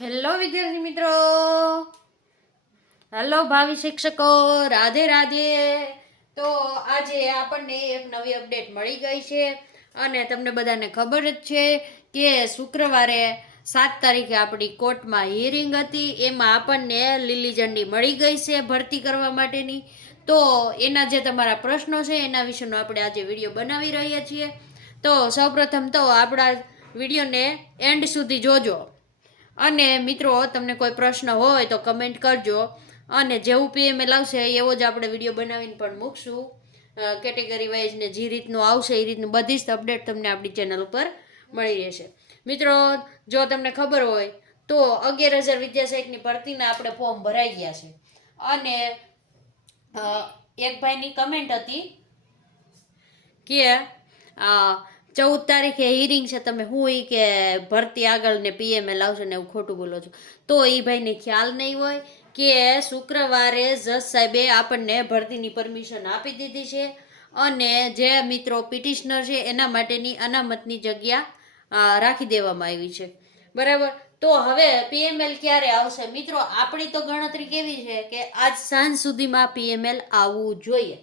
Hello વિદ્યાર્થી મિત્રો, hello ભાવિ શિક્ષકો, રાધે રાધે. તો આજે આપણને એક નવી અપડેટ મળી ગઈ છે અને તમને બધાને ખબર જ છે કે શુક્રવારે 7 તારીખે આપણી કોર્ટમાં હિયરિંગ હતી. એમાં આપણને લીલી ઝંડી મળી ગઈ છે ભરતી કરવા માટેની. તો એના જે તમારા પ્રશ્નો છે એના વિશેનો આપણે આજે વિડીયો બનાવી રહ્યા છીએ. તો સૌપ્રથમ તો આપણા વિડીયોને એન્ડ સુધી જોજો અને મિત્રો તમને કોઈ પ્રશ્ન હોય તો કમેન્ટ કરજો અને જેવું પીએમએલ આવશે એવો જ આપણે વિડીયો બનાવીને પણ મૂકશું. કેટેગરી વાઇઝ ને જે રીતનું આવશે એ રીતનું બધી જ અપડેટ તમને આપણી ચેનલ ઉપર મળી રહેશે. મિત્રો જો તમને ખબર હોય તો 11,000 વિદ્યાસહાયકની ભરતીના આપણે ફોર્મ ભરાઈ ગયા છે અને એક ભાઈની કમેન્ટ હતી કે 14 તારીખે હિયરિંગ છે, તમે હું એ કે ભરતી આગળ ને પીએમએલ આવશે ને એવું ખોટું બોલો છો. તો એ ભાઈને ખ્યાલ નહીં હોય કે શુક્રવારે જજ સાહેબે આપણને ભરતીની પરમિશન આપી દીધી છે અને જે મિત્રો પિટિશનર છે એના માટેની અનામતની જગ્યા રાખી દેવામાં આવી છે. બરાબર. તો હવે પીએમએલ ક્યારે આવશે? મિત્રો આપણી તો ગણતરી કેવી છે કે આજ સાંજ સુધીમાં પીએમએલ આવવું જોઈએ,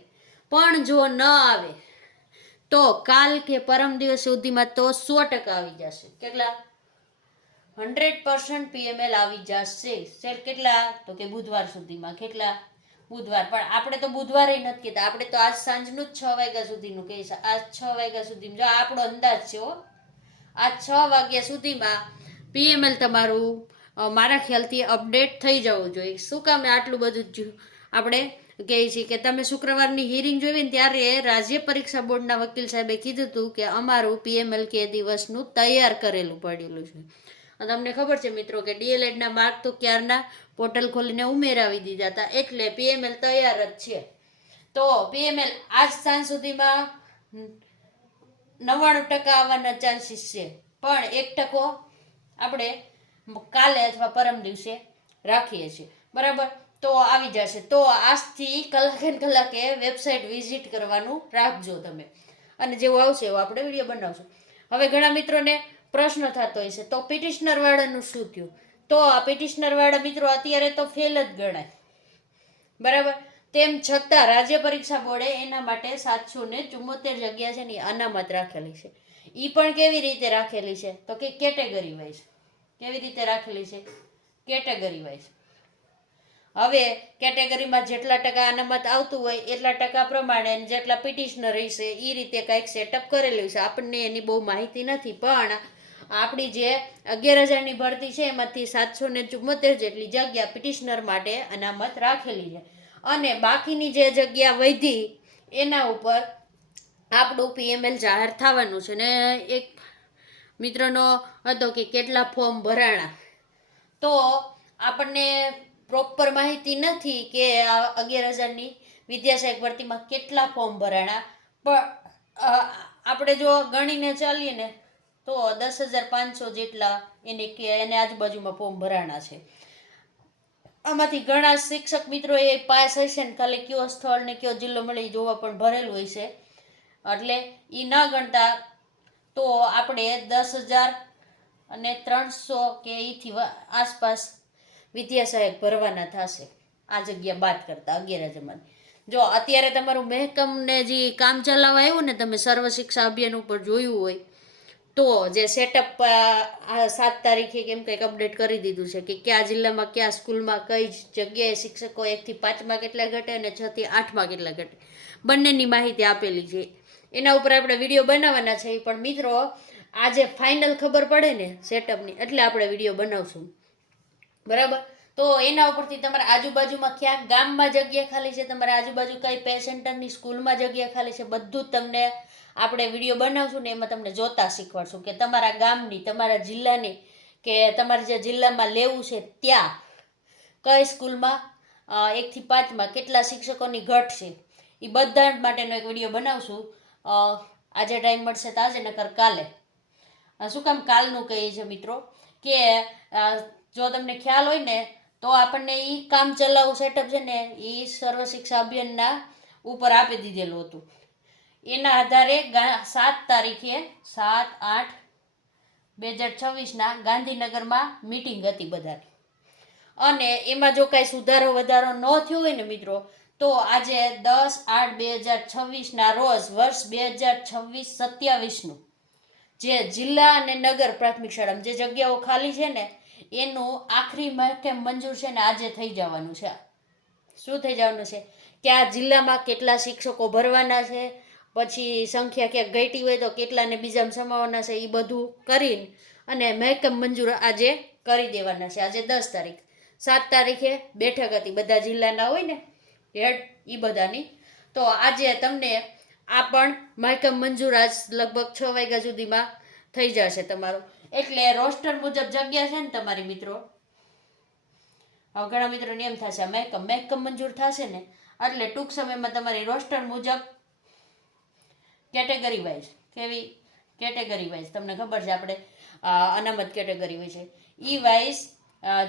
પણ જો ન આવે તો કાલ કે પરમ દિવસ સુધીમાં તો 100% આવી જશે. કેટલા? 100% પીએમએલ આવી જશે. કેટલા? તો કે બુધવાર સુધીમાં. કેટલા? બુધવાર. પણ આપણે તો બુધવારે નથી કહેતા, આપણે તો આજ સાંજનું જ 6 વાગ્યા સુધીનું કહીએ છીએ. આજ 6 વાગ્યા સુધીમાં, જો આપણો અંદાજ છે હો, આજ 6 વાગ્યા સુધીમાં પીએમએલ તમારું મારા ખ્યાલથી અપડેટ થઈ જવું જોઈએ. શું કામ આટલું બધું આપણે કહીએ છીએ કે તમે શુક્રવારની હિયરિંગ જોઈ ને ત્યારે રાજ્ય પરીક્ષા બોર્ડના વકીલ સાહેબે કીધું હતું કે અમારું પીએમએલ કે દિવસનું તૈયાર કરેલું પડેલું છે. તમને ખબર છે મિત્રો કે ડીએલએડના માર્ક તો ક્યારના પોર્ટલ ખોલીને ઉમેરાવી દીધા હતા, એટલે પીએમએલ તૈયાર જ છે. તો પીએમએલ આજ સાંજ સુધીમાં 99% આવવાના ચાન્સીસ છે, પણ 1% આપણે કાલે અથવા પરમ દિવસે રાખીએ છીએ. બરાબર. તો આવી જશે. તો આજથી કલાકે વેબસાઇટ વિઝિટ કરવાનું રાખજો તમે, અને જેવું આવશે એવો આપણે વિડીયો બનાવશું. હવે ઘણા મિત્રોને પ્રશ્ન થતો હોય છે તો પિટિશનર વાળાનું શું થયું? તો આ પિટિશનર વાળા મિત્રો અત્યારે તો ફેલ જ ગણાય. બરાબર. તેમ છતાં રાજ્ય પરીક્ષા બોર્ડે એના માટે 774 જગ્યા છે ને અનામત રાખેલી છે. એ પણ કેવી રીતે રાખેલી છે? તો કે કેટેગરી વાઇઝ. કેવી રીતે રાખેલી છે? Category wise. હવે કેટેગરીમાં જેટલા ટકા અનામત આવતું હોય એટલા ટકા પ્રમાણે જેટલા પિટિશનર રહેશે એ રીતે કંઈક સેટઅપ કરેલું છે. આપણને એની બહુ માહિતી નથી, પણ આપણી જે 11,000ની ભરતી છે એમાંથી 774 જેટલી જગ્યા પિટિશનર માટે અનામત રાખેલી છે અને બાકીની જે જગ્યા વધી એના ઉપર આપણું પીએમએલ જાહેર થવાનું છે. ને એક મિત્રનો હતો કે કેટલા ફોર્મ ભરાણા, તો આપણને પ્રોપર માહિતી નથી કે આ 11,000ની વિદ્યાસહાયક ભરતીમાં કેટલા ફોર્મ ભરાણા, પણ આપણે જો ગણીને ચાલીએ ને તો 10,500 જેટલા એને આજુબાજુમાં ફોર્મ ભરાણા છે. આમાંથી ઘણા શિક્ષક મિત્રોએ પાસ હશે ને ખાલી કયો સ્થળ ને કયો જિલ્લો મળી જોવા પણ ભરેલું હોય છે, એટલે એ ન ગણતા તો આપણે 10,300 કે એથી આસપાસ વિદ્યાસહાયક ભરવાના થશે આ જગ્યા બાદ કરતા 11,000. જો અત્યારે તમારું મહેકમને જે કામ ચલાવવા આવ્યું ને, તમે સર્વ શિક્ષા અભિયાન ઉપર જોયું હોય તો જે સેટઅપ 7 તારીખે કેમ કંઈક અપડેટ કરી દીધું છે કે કયા જિલ્લામાં કયા સ્કૂલમાં કઈ જગ્યાએ શિક્ષકો 1 થી 5માં કેટલા ઘટે અને 6 થી 8માં કેટલા ઘટે, બંનેની માહિતી આપેલી છે. એના ઉપર આપણે વિડીયો બનાવવાના છે, પણ મિત્રો આજે ફાઇનલ ખબર પડે ને સેટઅપની એટલે આપણે વિડીયો બનાવશું. બરાબર. તો એના ઉપરથી તમારા આજુબાજુમાં ક્યાંક ગામમાં જગ્યા ખાલી છે, તમારા આજુબાજુ કઈ પે સેન્ટરની સ્કૂલમાં જગ્યા ખાલી છે, બધું જ તમને આપણે વિડીયો બનાવશું ને એમાં તમને જોતા શીખવાડશું કે તમારા ગામની, તમારા જિલ્લાની કે તમારે જે જિલ્લામાં લેવું છે ત્યાં કઈ સ્કૂલમાં 1 થી 5માં કેટલા શિક્ષકોની ઘટ છે, એ બધા માટેનો એક વિડીયો બનાવશું. આજે ટાઈમ મળશે તો આજે, નકર કાલે. શું કામ કાલનું કહીએ છીએ મિત્રો કે જો તમને ખ્યાલ હોય ને તો આપણને એ કામ ચલાવ સેટઅપ છે ને એ સર્વ શિક્ષા અભિયાનના ઉપર આપી દીધેલું હતું. એના આધારે 7 તારીખે 7, 8, 2026ના ગાંધીનગરમાં મિટિંગ હતી બધાની, અને એમાં જો કાંઈ સુધારો વધારો ન થયો હોય ને મિત્રો, તો આજે 10/8/2026ના રોજ વર્ષ 2026-27નું જે જિલ્લા અને નગર પ્રાથમિક શાળામાં જે જગ્યાઓ ખાલી છે ને એનું આખરી મહેકમ મંજૂર છે ને આજે થઈ જવાનું છે. શું થઈ જવાનું છે કે આ જિલ્લામાં કેટલા શિક્ષકો ભરવાના છે, પછી સંખ્યા ક્યાંક ઘટી હોય તો કેટલાને બીજામાં સમાવવાના છે, એ બધું કરીને અને મહેકમ મંજૂર આજે કરી દેવાના છે. આજે 10 તારીખ, 7 તારીખે બેઠક હતી બધા જિલ્લાના હોય ને હેડ એ બધાની, તો આજે તમને આ પણ મહેકમ મંજૂર આજ લગભગ 6 વાગ્યા સુધીમાં થઈ જશે તમારું. એટલે રોસ્ટર મુજબ જગ્યા છે ને તમારી મિત્રો, હવે ઘણા મિત્રોને એમ થશે મહેકમ મંજૂર થશે ને એટલે ટૂંક સમયમાં તમારી રોસ્ટર મુજબ કેટેગરી વાઇઝ, કેવી કેટેગરી વાઇઝ તમને ખબર છે આપણે અનામત કેટેગરી હોય છે ઈ વાઇઝ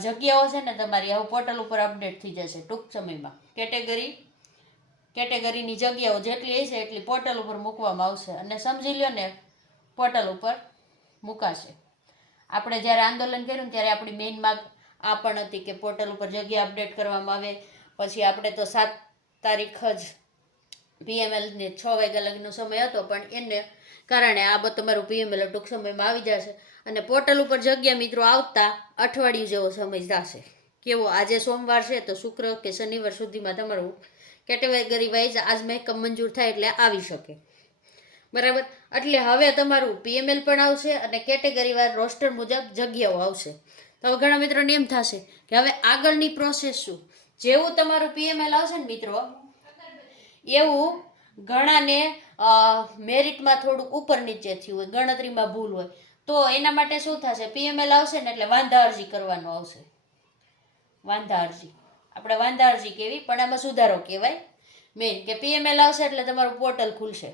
જગ્યાઓ છે ને તમારી હવે પોર્ટલ ઉપર અપડેટ થઈ જશે ટૂંક સમયમાં. કેટેગરીની જગ્યાઓ જેટલી હશે એટલી પોર્ટલ ઉપર મૂકવામાં આવશે, અને સમજી લ્યો ને પોર્ટલ ઉપર મુકાશે. આપણે જ્યારે આંદોલન કર્યું ત્યારે આપણી મેઇન માંગ આ પણ હતી કે પોર્ટલ ઉપર જગ્યા અપડેટ કરવામાં આવે. પછી આપણે તો 7 તારીખ જ PMLને 6 વાગ્યા લગીનો સમય હતો, પણ એને કારણે આ બધું તમારું PML ટૂંક સમયમાં આવી જશે, અને પોર્ટલ ઉપર જગ્યા મિત્રો આવતા અઠવાડિયું જેવો સમય જશે. કેવો આજે સોમવાર છે તો શુક્ર કે શનિવાર સુધીમાં તમારું કેટેગરી વાઇઝ આજ મહેકમ મંજૂર થાય એટલે આવી શકે, બરાબર. એટલે હવે તમારું PML પણ આવશે અને કેટેગરી વાર રોસ્ટર મુજબ જગ્યાઓ આવશે. તો હવે ઘણા મિત્રોને એમ થશે કે હવે આગળની પ્રોસેસ શું. જેવું તમારું PML આવશે ને મિત્રો, એવું ઘણાને મેરિટમાં થોડુંક ઉપર નીચે થયું હોય, ગણતરીમાં ભૂલ હોય, તો એના માટે શું થશે, PML આવશે ને એટલે વાંધા અરજી કરવાનો આવશે. વાંધા અરજી આપણે વાંધા અરજી કેવી, પણ આમાં સુધારો કહેવાય મેઇન, કે PML આવશે એટલે તમારું પોર્ટલ ખુલશે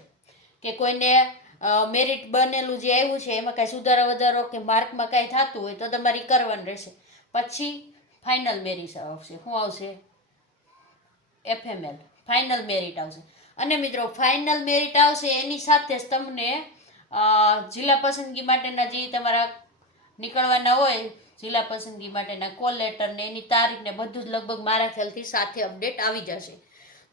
કે કોઈને મેરિટ બનેલું જે આવ્યું છે એમાં કાંઈ સુધારો વધારો કે માર્કમાં કાંઈ થતું હોય તો તમારી કરવાનું રહેશે. પછી ફાઇનલ મેરિટ આવશે. શું આવશે? FML, ફાઇનલ મેરિટ આવશે. અને મિત્રો ફાઇનલ મેરિટ આવશે એની સાથે જ તમને જિલ્લા પસંદગી માટેના જે તમારા નીકળવાના હોય જિલ્લા પસંદગી માટેના કોલ લેટર ને એની તારીખ ને બધું જ લગભગ મારા ખ્યાલથી સાથે અપડેટ આવી જશે.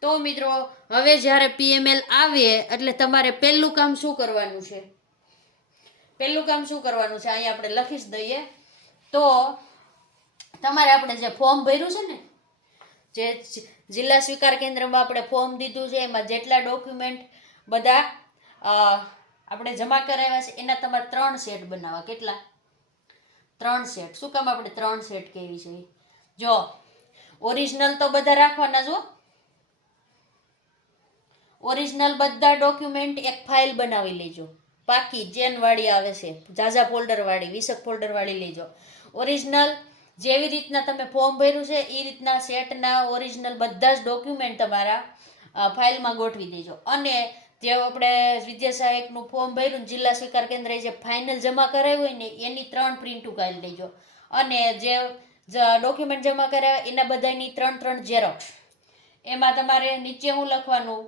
તો મિત્રો હવે જ્યારે PML આવે એટલે તમારે પહેલું કામ શું કરવાનું છે, પહેલું કામ શું કરવાનું છે અહીંયા આપણે લખી જ દઈએ. તો તમારે આપણે જે ફોર્મ ભર્યું છે ને, જે જિલ્લા સ્વીકાર કેન્દ્રમાં આપણે ફોર્મ દીધું છે એમાં જેટલા ડોક્યુમેન્ટ બધા આપણે જમા કરાવ્યા છે એના તમારે 3 સેટ બનાવવા. કેટલા? 3 સેટ. શું કામ આપણે 3 સેટ કેવી છે? જો ઓરિજિનલ તો બધા રાખવાના જો, ઓરિજિનલ બધા ડોક્યુમેન્ટ એક ફાઇલ બનાવી લેજો. પાકી ચેન વાળી આવે છે, ઝાઝા ફોલ્ડર વાળી, 20 ફોલ્ડર વાળી લેજો. ઓરિજિનલ જેવી રીતના તમે ફોર્મ ભર્યું છે એ રીતના સેટના ઓરિજિનલ બધા જ ડોક્યુમેન્ટ તમારા ફાઇલમાં ગોઠવી દેજો. અને જે આપણે વિદ્યા સહાયકનું ફોર્મ ભર્યું જિલ્લા સ્વીકાર કેન્દ્રએ જે ફાઇનલ જમા કરાવ્યું હોય ને એની 3 પ્રિન્ટ ઉકાળી લેજો. અને જે ડોક્યુમેન્ટ જમા કરાવ્યા એના બધાની 3 ઝેરોક્સ. એમાં તમારે નીચે હું લખવાનું,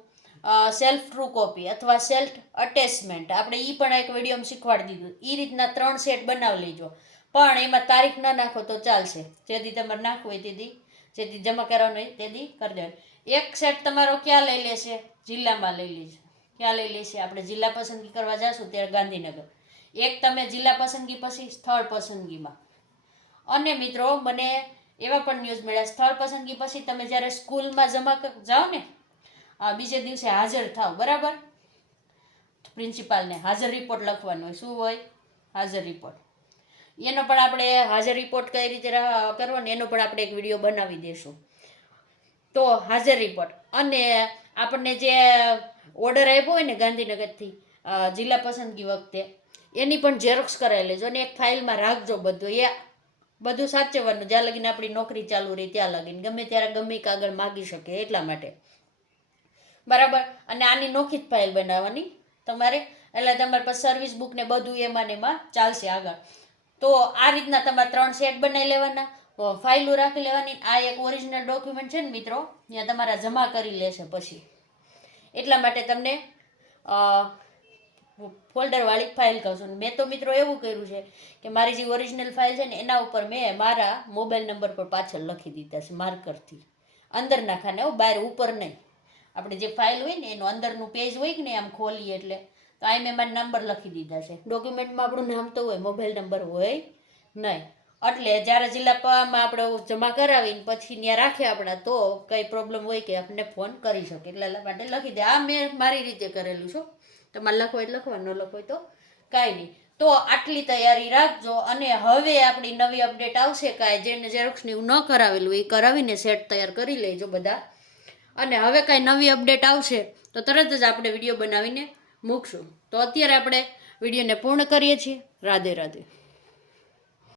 સેલ્ફ ટ્રુ કોપી અથવા સેલ્ફ અટેચમેન્ટ, આપણે એ પણ એક વિડીયોમાં શીખવાડી દીધું. એ રીતના 3 સેટ બનાવી લેજો. પણ એમાં તારીખ ના નાખો તો ચાલશે, જેથી તમારે નાખવું હોય તેથી, જેથી જમા કરવાનું હોય તેથી કરી દેવાનું. એક સેટ તમારો ક્યાં લઈ લેશે? જિલ્લામાં લઈ લેજો. ક્યાં લઈ લેશે? આપણે જિલ્લા પસંદગી કરવા જઈશું ત્યારે ગાંધીનગર. એક તમે જિલ્લા પસંદગી પછી સ્થળ પસંદગીમાં. અને મિત્રો મને એવા પણ ન્યૂઝ મળ્યા, સ્થળ પસંદગી પછી તમે જ્યારે સ્કૂલમાં જમા જાઓ ને, બીજે દિવસે હાજર થાવ, બરાબર, પ્રિન્સિપાલને હાજર રિપોર્ટ લખવાનો હોય. શું હોય? હાજર રિપોર્ટ. એનો પણ આપણે હાજર રિપોર્ટ કઈ રીતે કરવાનો એનો પણ આપણે એક વિડીયો બનાવી દઈશું. તો હાજર રિપોર્ટ અને આપણને જે ઓર્ડર આપ્યો હોય ને ગાંધીનગરથી જિલ્લા પસંદગી વખતે એની પણ ઝેરોક્સ કરાવી લેજો અને એક ફાઇલમાં રાખજો. બધું એ બધું સાચવવાનું, જ્યાં લગીને આપણી નોકરી ચાલુ રહી ત્યાં લગીને, ગમે ત્યારે ગમે કાગળ માગી શકે એટલા માટે, બરાબર. અને આની નોખી જ ફાઇલ બનાવવાની તમારે, એટલે તમારે પછી સર્વિસ બુક ને બધું એમાં ને એમાં ચાલશે આગળ. તો આ રીતના તમારે 3 સેટ બનાવી લેવાના, ફાઇલો રાખી લેવાની. આ એક ઓરિજિનલ ડોક્યુમેન્ટ છે ને મિત્રો, ત્યાં તમારા જમા કરી લેશે પછી. એટલા માટે તમને ફોલ્ડરવાળી ફાઇલ કહું છું. મેં તો મિત્રો એવું કર્યું છે કે મારી જે ઓરિજિનલ ફાઇલ છે ને એના ઉપર મેં મારા મોબાઈલ નંબર પર પાછળ લખી દીધા છે માર્કરથી. અંદર નાખાને બહાર ઉપર નહીં. આપણે જે ફાઇલ હોય ને એનું અંદરનું પેજ હોય કે ને આમ ખોલીએ એટલે તો અહીં મેં મારા નંબર લખી દીધા છે. ડોક્યુમેન્ટમાં આપણું નામ તો હોય, મોબાઈલ નંબર હોય નહીં. એટલે જ્યારે જિલ્લામાં આપણે જમા કરાવીને પછી ત્યાં રાખે આપણા તો કંઈ પ્રોબ્લેમ હોય કે આપણને ફોન કરી શકે. એટલા માટે લખી દે. આ મેં મારી રીતે કરેલું છું. તમારે લખો એટલે લખવા, ન લખો તો કાંઈ નહીં. તો આટલી તૈયારી રાખજો. અને હવે આપણી નવી અપડેટ આવશે કાંઈ જેને ઝેરોક્સને એવું ન કરાવેલું એ કરાવીને સેટ તૈયાર કરી લેજો બધા. અને હવે કાંઈ નવી અપડેટ આવશે તો તરત જ આપણે વિડીયો બનાવીને મૂકશું. તો અત્યારે આપણે વિડીયોને પૂર્ણ કરીએ છીએ. રાધે રાધે.